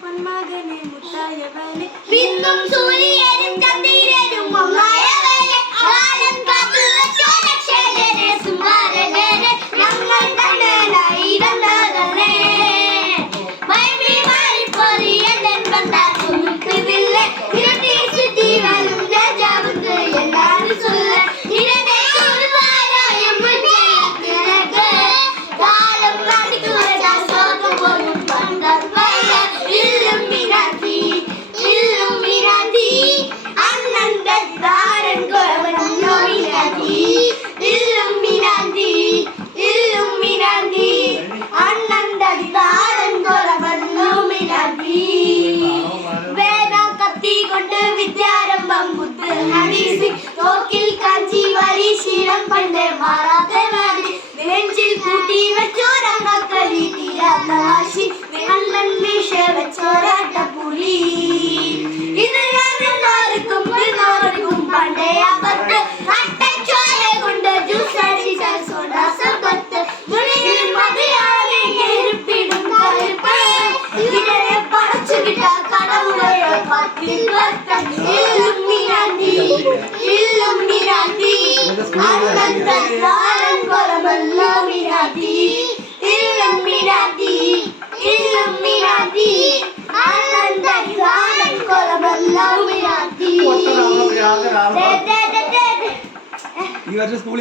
പൊന്മകനെ മുത്തായവനെ ബിന്ദും സൂര്യനും ചന്ദ്രനും ഒന്നായവനെ കാലം കാത്തു വെച്ചോ രക്ഷകനെ സുന്ദരനെ ഞങ്ങൾ കണ്ടനായി വന്നതല്ലേ മൈമി മാറിപ്പോയി എന്നെ വന്നാലും ഇതില്ലേ ഇരട്ടി സുറ്റി വരും രാജാവുക്ക് എല്ലാരും ചൊല്ല ഇരനെ കുറുവാനായും മുന്നേക്ക് കാലം കാത്തു വെച്ച സ്വർഗ്ഗം പോലും പന്തവല്ല ഇല്ലുമിനാതി ഇല്ലുമിനാതി അനന്ത ധാരൻ കൊലവഞ്ഞോമിനാതി ഇല്ലുമിനാതി ഇല്ലുമിനാതി അനന്ത ധാരൻ കൊലവഞ്ഞോമിനാതി വേദം കത്തിക്കൊണ്ട് വിദ്യാരംഭം ബുദ്ധ ഹദീസ് തോക്കിൽ കാഞ്ചി വരി ശീലം പണ്ട് മാറാതെ മാറി നെഞ്ചിൽ കൂട്ടി വെച്ചോരങ്ങക്കലി തീരാത്ത വാശി അണ്ണൻ മീശ വെച്ചോരാട്ടപ്പുലി ഇത് ഞാനെല്ലാവർക്കും ഇരുന്നവർക്കും പണ്ടേ അകത്ത് അട്ടച്ചോല കൊണ്ട് ജ്യൂസ് അടിച്ച സോഡ സർബത്ത് തുണിയിൽ മതിയാതെ എരിപ്പിടും കരുപ്പ് ഇതിനെ പടച്ചു കിട്ട കടവുളയോ പത്തിൽ വർത്തൻ ഇല്ലുമിനാതി ഇല്ലുമിനാതി അനന്ത ധാരൻ കൊലമല്ലോമിനാതി ഇല്ലുമിനാതി ഇല്ലുമിനാതി അനന്ത ധാരൻ കൊലമല്ലോമിനാതി ഈ വർഷം സ്കൂളിൽ